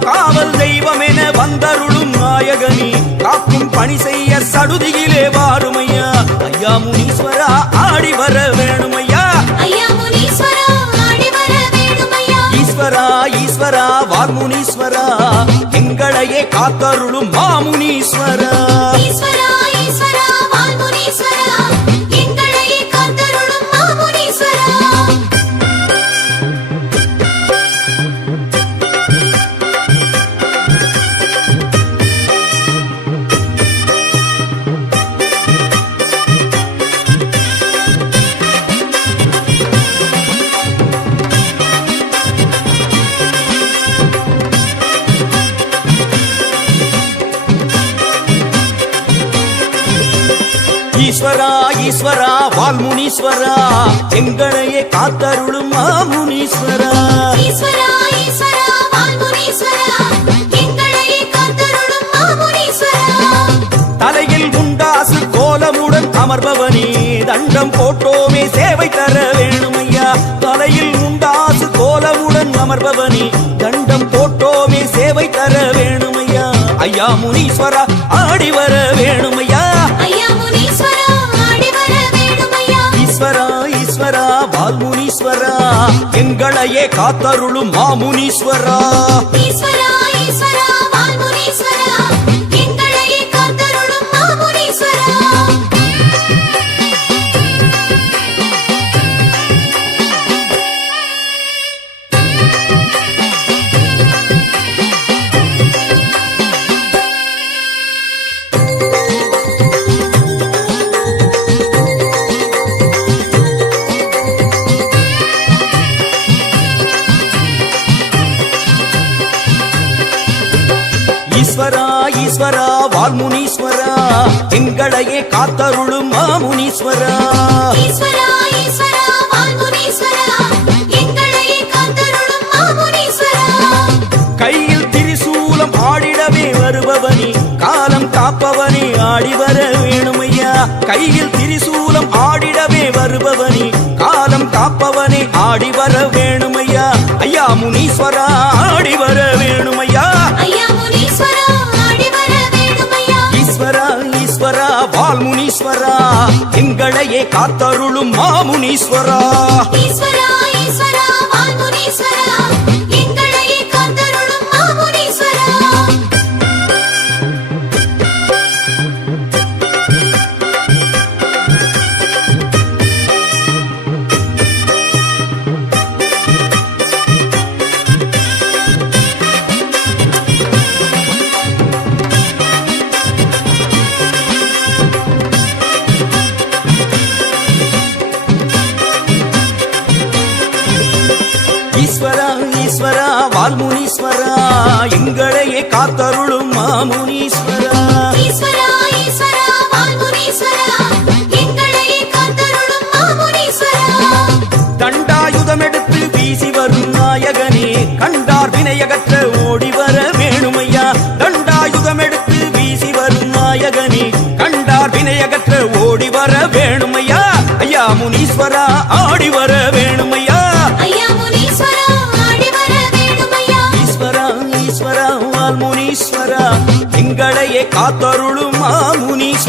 காவல் தெய்வமென வந்தருளும் நாயகனே காக்கும் பணி செய்ய சடுதியிலே வாருமையா. ஐயா முனீஸ்வரா ஆடி வர வேணுமையா. ஈஸ்வரா ஈஸ்வரா வால்முனீஸ்வரா எங்களையே காத்தருளும் மாமுனீஸ்வரா ஈஸ்வரா ஈஸ்வரா வால்முனீஸ்வரா எங்களையே காத்தருளும் மாமுனீஸ்வரா. ஈஸ்வரா ஈஸ்வரா வால்முனீஸ்வரா எங்களையே காத்தருளும் மாமுனீஸ்வரா. தலையில் உண்டாசு கோலமுடன் அமர்பவனே தண்டம் போட்டோமே சேவை தர வேணுமையா. தலையில் உண்டாசு கோலமுடன் அமர்பவனே தண்டம் போட்டோமே சேவை தர வேணுமையா. ஐயா முனீஸ்வரா ஆடி வர வேணுமையா. எங்களையே காத்தருளும் மாமுனீஸ்வரா. வால்முனீஸ்வரா எங்களையே காத்தருளும் மாமுனீஸ்வரா. ஐயா முனீஸ்வரா ஆடி வர வேணுமையா ஐயா முனீஸ்வரா ஆடி வர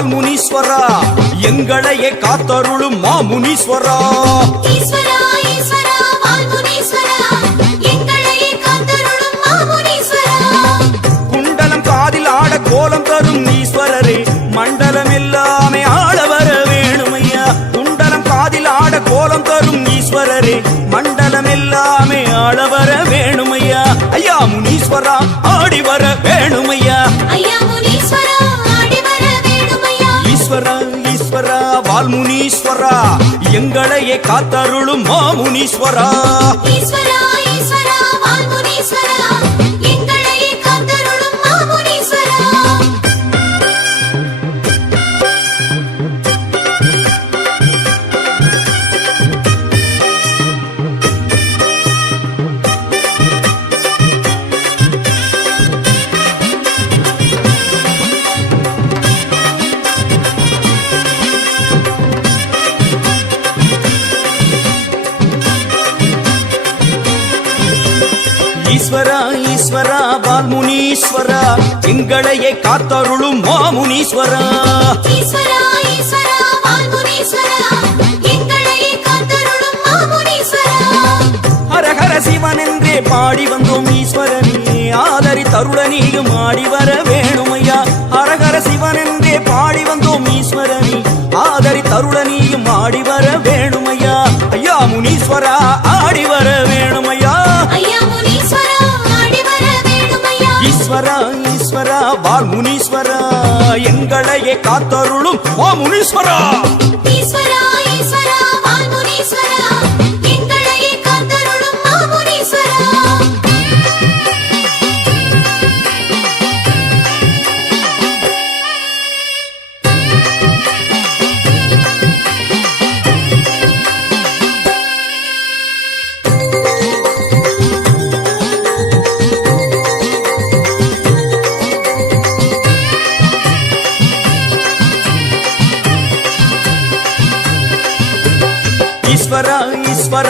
மால்முனீஸ்வரா எங்களையே காத்தருளும் மாமுனீஸ்வரா. குண்டலம் காதில் ஆட கோலம் தரும் ஈஸ்வரரே மண்டலம் எல்லாமே ஆட வர வேணும் ஐயா குண்டலம் காதில் ஆட கோலம் தரும் ஈஸ்வரரே மண்டலம் எல்லாமே ஆட வர வேணும் ஐயா ஐயா முனீஸ்வரா முனீஸ்வரா எங்களையே காத்தருளும் மாமுனீஸ்வரா. ஈஸ்வரா ஈஸ்வரா எங்களையே காத்தருளும் மாமுனீஸ்வரா. ஹரஹர சிவன் என்றே பாடி வந்தோம் ஈஸ்வரனே. ஆதரி தருளனீயும் ஆடி வர வேணுமையா. ஹரஹர சிவன் என்றே பாடி வந்தோம் ஈஸ்வரனே. ஆதரி தருளனீயும் ஆடி வர வேணுமையா. ஐயா முனீஸ்வரா எங்களையே காத்தருளும் ஓ முனீஸ்வரா. ஈஸ்வரா ஈஸ்வரா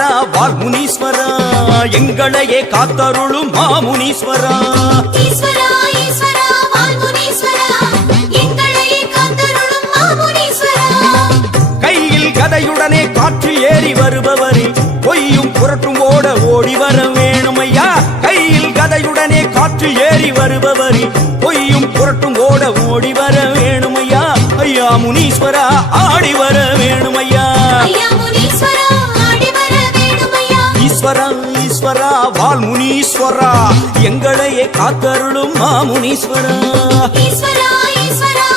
ஈஸ்வரா வால் முனீஸ்வரா எங்களையே காத்தருளும் மாமுனீஸ்வரா. வால்முனீஸ்வரா கையில் கதையுடனே காற்றில் ஏறி வருபவரே பொய்யும் புரட்டும் ஓட ஓடி வர வேணுமையா? கையில் கதையுடனே காற்றில் ஏறி வருபவரே பொய்யும் புரட்டும் ஓட ஓடி வர வேணுமையா? ஐயா முனீஸ்வரா ஈஸ்வரா ஈஸ்வரா வால் முனீஸ்வரா எங்களையே காத்தருளும் மாமுனீஸ்வரா. ஈஸ்வரா ஈஸ்வரா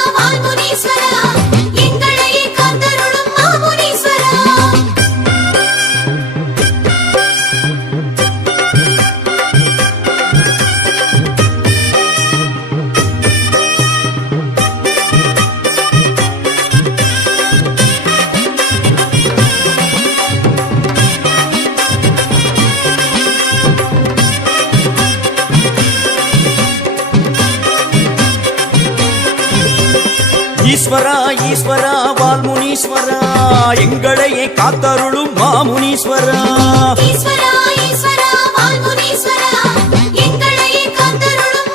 ஈஸ்வரா ஈஸ்வரா வால் முனீஸ்வரா எங்களையே காத்தருளும் மாமுனீஸ்வரா.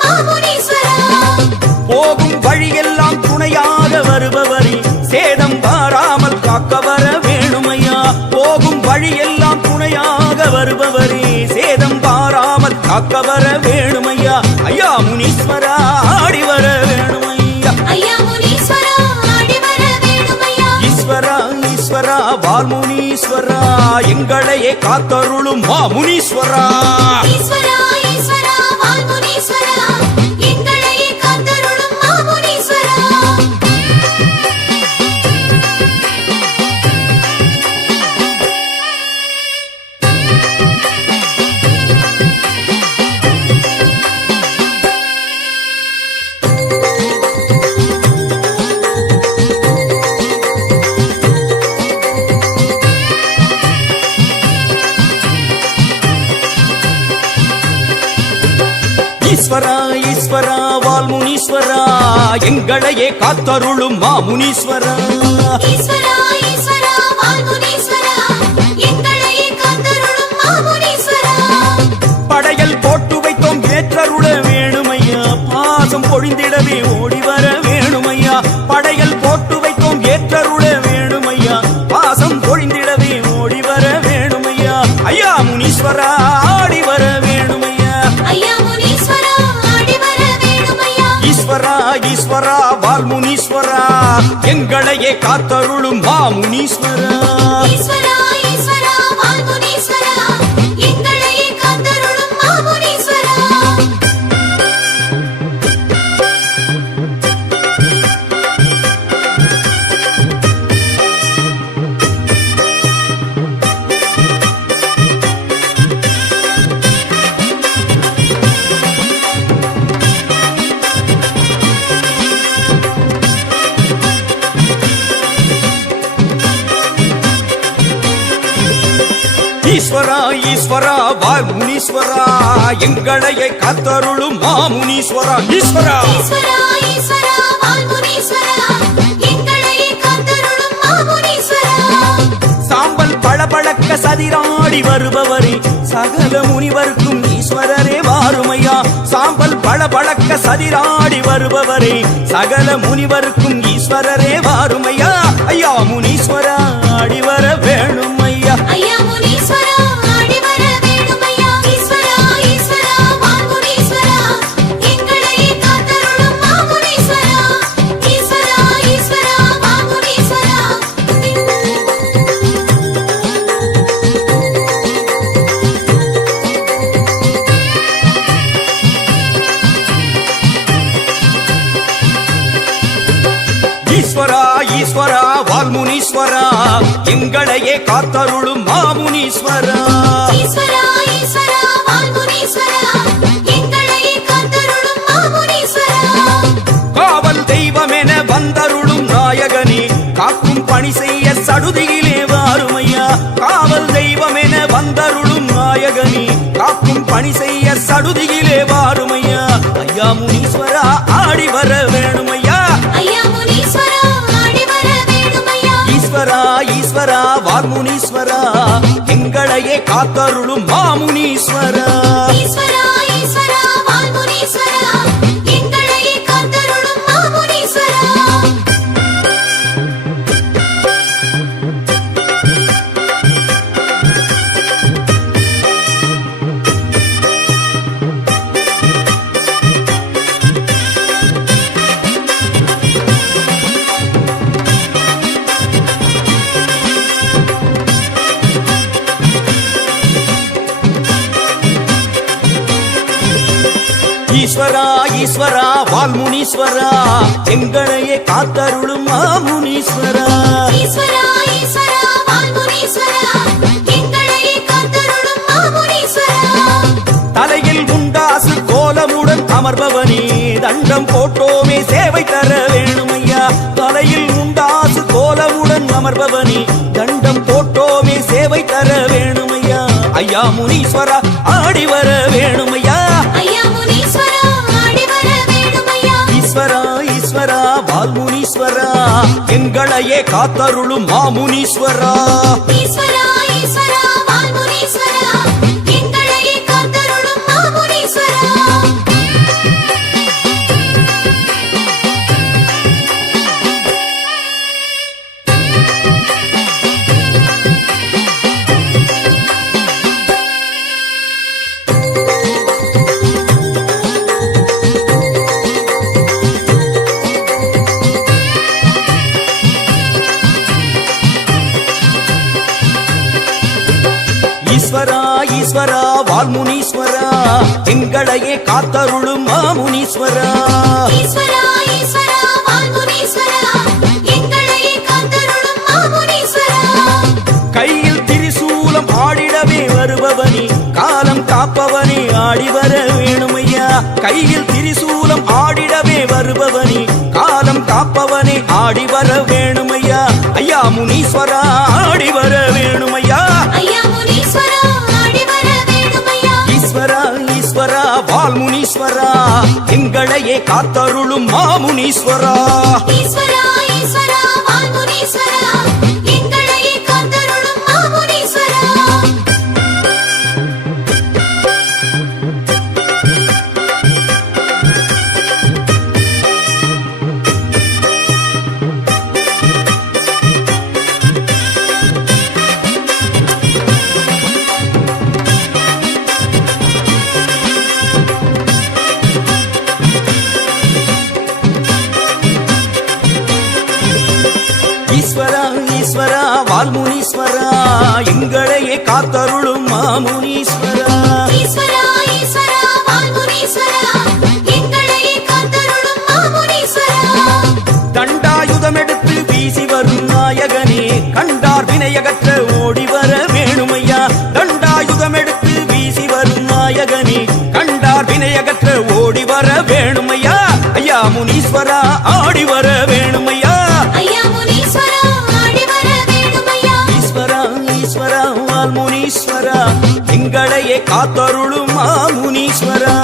வால்முனீஸ்வரா. போகும் வழியெல்லாம் துணையாக வருபவரே சேதம் வாராமல் காக்க வர வேணுமையா? போகும் வழியெல்லாம் துணையாக வருபவரே சேதம் வாராமல் காக்க வர வேணுமையா? ஐயா முனீஸ்வரா ஆடி வர முனீஸ்வரா வால்முனீஸ்வரா எங்களையே காத்தருளும் மா முனீஸ்வரா. எங்களையே காத்தருளும் மாமுனீஸ்வரா. காத்தருளும் மா ஈஸ்வரா ஈஸ்வரா வால் முனீஸ்வரா. எங்களையே காத்தருளும் மாமுனீஸ்வரா ஈஸ்வரா. வால்முனீஸ்வரா சாம்பல் பளபளக்க சதிராடி வருபவரே சகல முனிவருக்கும் ஈஸ்வரரே வாருமையா சாம்பல் பளபளக்க சதிராடி வருபவரே சகல முனிவருக்கும் ஈஸ்வரரே வாருமையா ஐயா முனீஸ்வரா ஆடி வர வேணும் எங்களையே காத்தருளும் மாமுனீஸ்வரா. காவல் தெய்வமென வந்தருளும் நாயகனே காக்கும் பணி செய்ய சடுதியிலே வாருமையா. காவல் தெய்வமென வந்தருளும் நாயகனே காக்கும் பணி செய்ய சடுதியிலே வாருமையா. ஐயா முனீஸ்வரா ஆடி வர வேணுமையா ஈஸ்வரா வால்முனீஸ்வரா எங்களையே காத்தருளும் மாமுனீஸ்வரா ஈஸ்வரா எங்களையே காத்தருளும் மாமுனீஸ்வரா தலையில் உண்டாசு கோலமுடன் அமர்பவனே தண்டம் போட்டோமே சேவை தர வேணுமையா. தலையில் உண்டாசு கோலமுடன் அமர்பவனே தண்டம் போட்டோமே சேவை தர வேணுமையா. ஐயா முனீஸ்வரா ஆடி வர வேணுமையா. ஐயா ஈஸ்வரா வால்முனீஸ்வரா எங்களையே காத்தருளும் மாமுனீஸ்வரா. ஈஸ்வரா ஈஸ்வரா வால்முனீஸ்வரா எங்களையே காத்தருளும் மாமுனீஸ்வரா. கையில் திரிசூலம் ஆடிடவே வருபவனே காலம் காப்பவனே ஆடி வர வேணுமையா. கையில் திரிசூலம் ஆடிடவே வருபவனே காலம் காப்பவனே ஆடி வர வேணுமையா. ஐயா முனீஸ்வரா ஆடி ஈஸ்வரா எங்களையே காத்தருளும் மாமுனீஸ்வரா. ஈஸ்வரா ஈஸ்வரா மாமுனீஸ்வரா. காத்தருளும் மாமுனீஸ்வரா எங்களையே காத்தருளும் மாமுனீஸ்வரா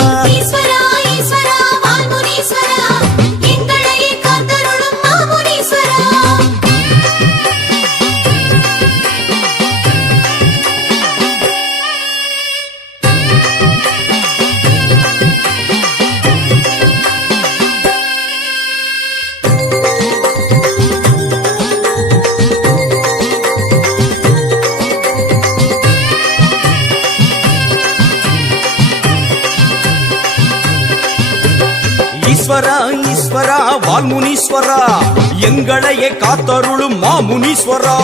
காத்தருளும் மாமுனீஸ்வரா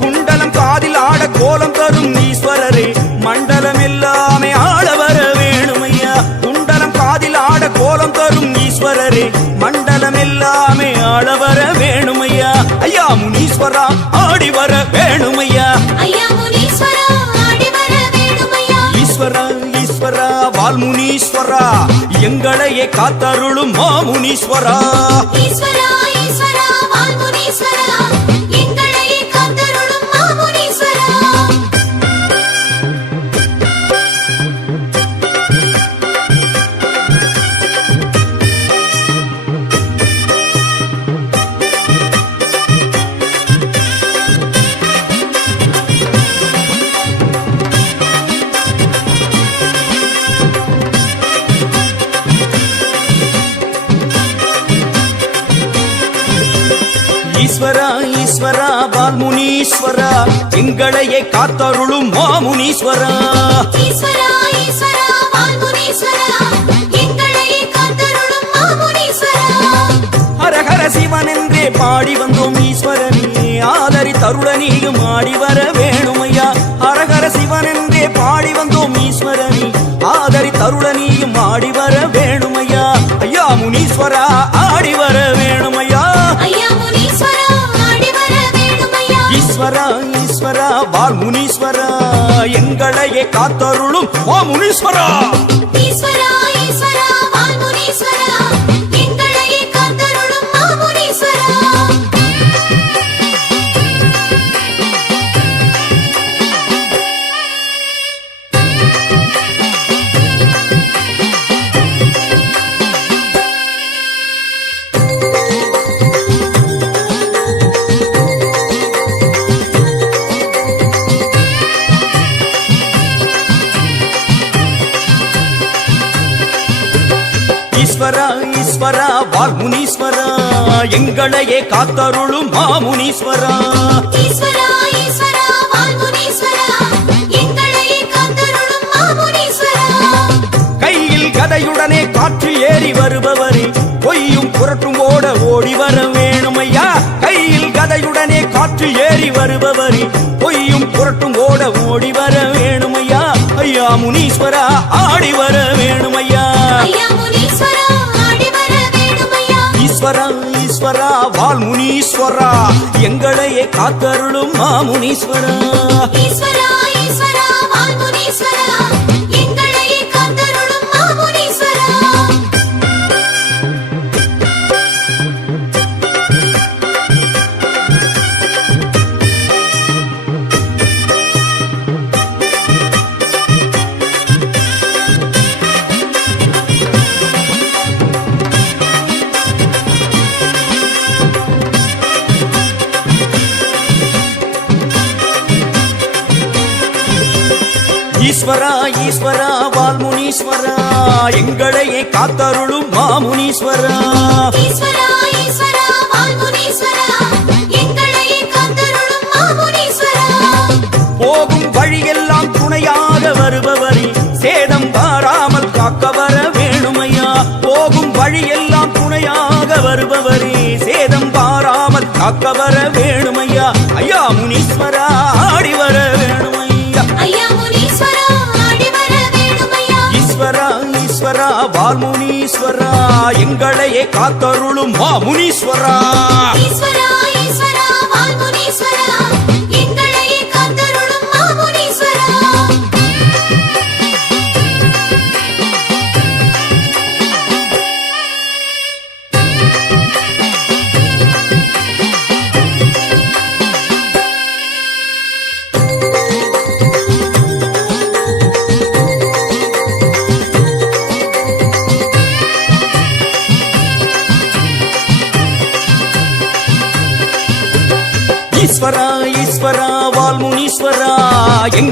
குண்டலம் காதில் ஆட கோலம் தரும் ஈஸ்வரரே மண்டலம் எல்லாமே ஆள வர வேணுமையா? குண்டலம் காதில் ஆட கோலம் தரும் ஈஸ்வரரே மண்டலம் எல்லாமே ஆள வர வேணுமையா? ஐயா முனீஸ்வரா ஆடி வர வேணுமையா? வால்முனீஸ்வரா எங்களையே காத்தருளும் மாமுனீஸ்வரா. வான்முனீஸ்வரா எங்களையே காத்தருளும் மாமுனீஸ்வரா. ஹரஹர சிவன் என்றே பாடி வந்தோம் ஈஸ்வரனே. ஆதரி தருளனியும் ஆடி வர வேணுமையா. ஹரஹர சிவன் என்றே பாடி வந்தோம் ஈஸ்வரனே. ஆதரி தருளனியும் ஆடி வர வேணுமையா. ஐயா முனீஸ்வரா வேணுமையா ஈஸ்வரா ஈஸ்வரா வால்முனீஸ்வரா எங்களையே காத்தருளும் வா முனீஸ்வரா ஈஸ்வரா ஈஸ்வரா வான்முனீஸ்வரா முனீஸ்வரா காத்தருளும் மாமுனீஸ்வரா. கையில் கதையுடனே காற்று ஏறி வருபவரே பொய்யும் புரட்டும் ஓட ஓடி வர வேணுமையா? கையில் கதையுடனே காற்று ஏறி வருபவரே பொய்யும் புரட்டும் ஓட ஓடி வர வேணுமையா? ஐயா முனீஸ்வரா ஆடி வர வேணுமையா? ஐயா முனீஸ்வரா ஆடி வர ஈஸ்வரா ஈஸ்வரா. வால்முனீஸ்வரா எங்களையே காத்தருளும் மாமுனீஸ்வரா ஈஸ்வரா ஈஸ்வரா வால்முனீஸ்வரா எங்களையே காத்தருளும் மாமுனீஸ்வரா. போகும் வழியெல்லாம் துணையாக வருபவரே சேதம் வாராமல் காக்க வர வேணுமையா? போகும் வழியெல்லாம் துணையாக வருபவரே சேதம் வாராமல் காக்க வர வேணுமையா? ஐயா முனீஸ்வரா. ஈஸ்வரா வால்முனீஸ்வரா எங்களையே காத்தருளும் மாமுனீஸ்வரா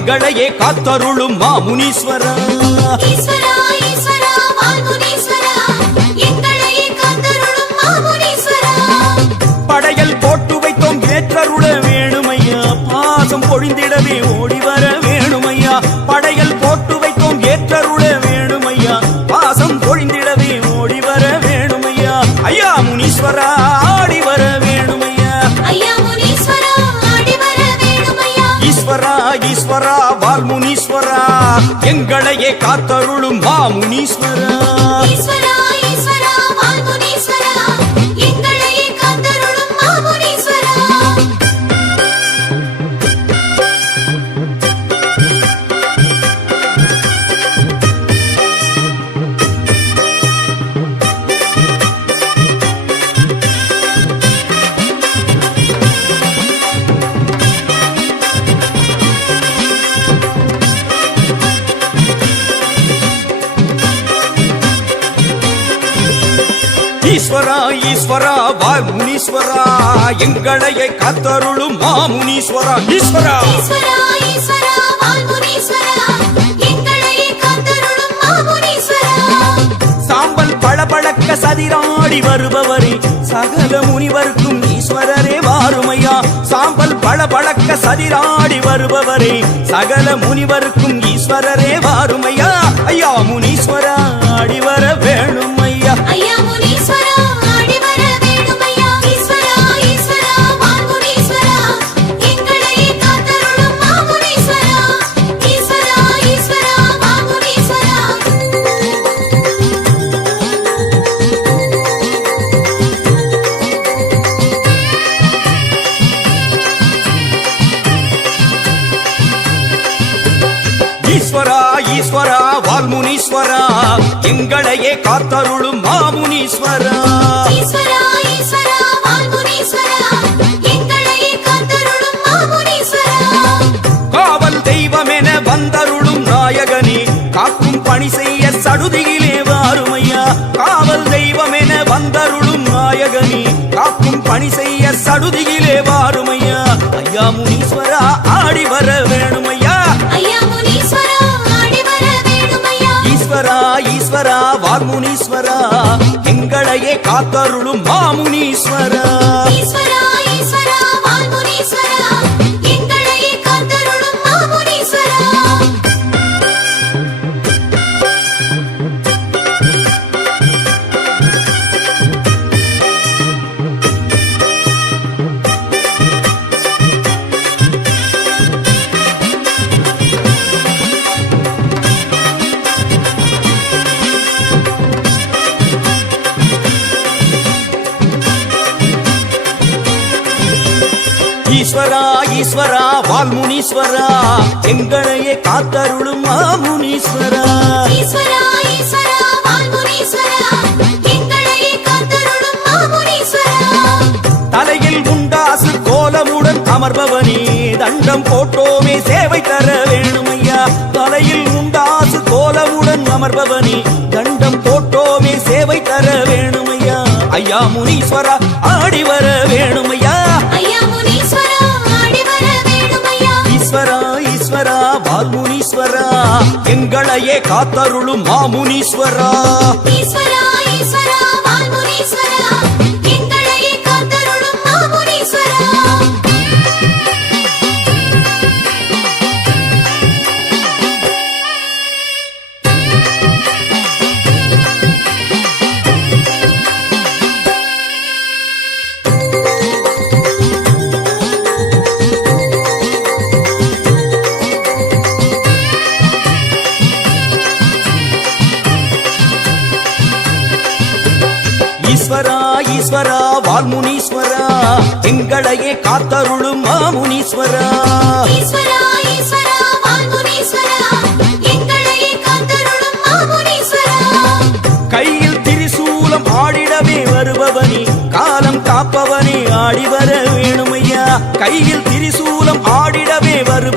எங்களையே காத்தருளும் மாமுனீஸ்வரா. ஈஸ்வரா வால்முனீஸ்வரா எங்களையே காத்தருளும் மா முனீஸ்வரா. ஈஸ்வரா வால்முனீஸ்வரா எங்களையே காத்தருளும் மாமுனீஸ்வரா ஈஸ்வரா. ஈஸ்வரா சாம்பல் பளபளக்க சதிராடி வருபவரே சகல முனிவருக்கும் ஈஸ்வரரே வாருமையா சாம்பல் பளபளக்க சதிராடி வருபவரே சகல முனிவருக்கும் ஈஸ்வரரே வாருமையா ஐயா முனீஸ்வரா ஆடி வர வேணுமையா காத்தருளும் மாமுனீஸ்வரா. காவல் தெய்வமென வந்தருளும் நாயகனே காக்கும் பணி செய்ய சடுதியிலே வாருமையா காவல் தெய்வமென வந்தருளும் நாயகனே காக்கும் பணி செய்ய சடுதியிலே வாருமையா ஐயா முனீஸ்வரா ஆடி வர வேணுமையா எங்களையே காத்தருளும் ஈஸ்வரா ஈஸ்வரா வால்முனீஸ்வரா எங்களையே காத்தருளும் மாமுனீஸ்வரா. தலையில் உண்டாசு கோலமுடன் அமர்பவனே தண்டம் போட்டோமே சேவை தர வேணுமையா? தலையில் உண்டாசு கோலமுடன் அமர்பவனே தண்டம் போட்டோமே சேவை தர வேணுமையா? ஐயா முனீஸ்வரா எங்களையே காத்தருளும் மாமுனீஸ்வரா.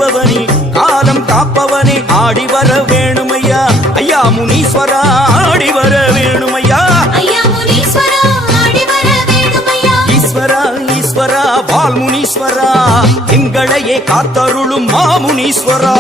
வருபவனே காலம் காப்பவனே ஆடி வர வேணுமையா? ஐயா முனீஸ்வரா ஆடி வர வேணுமையா? முனீஸ்வரா ஈஸ்வரா ஈஸ்வரா வால்முனீஸ்வரா காத்தருளும் மாமுனீஸ்வரா.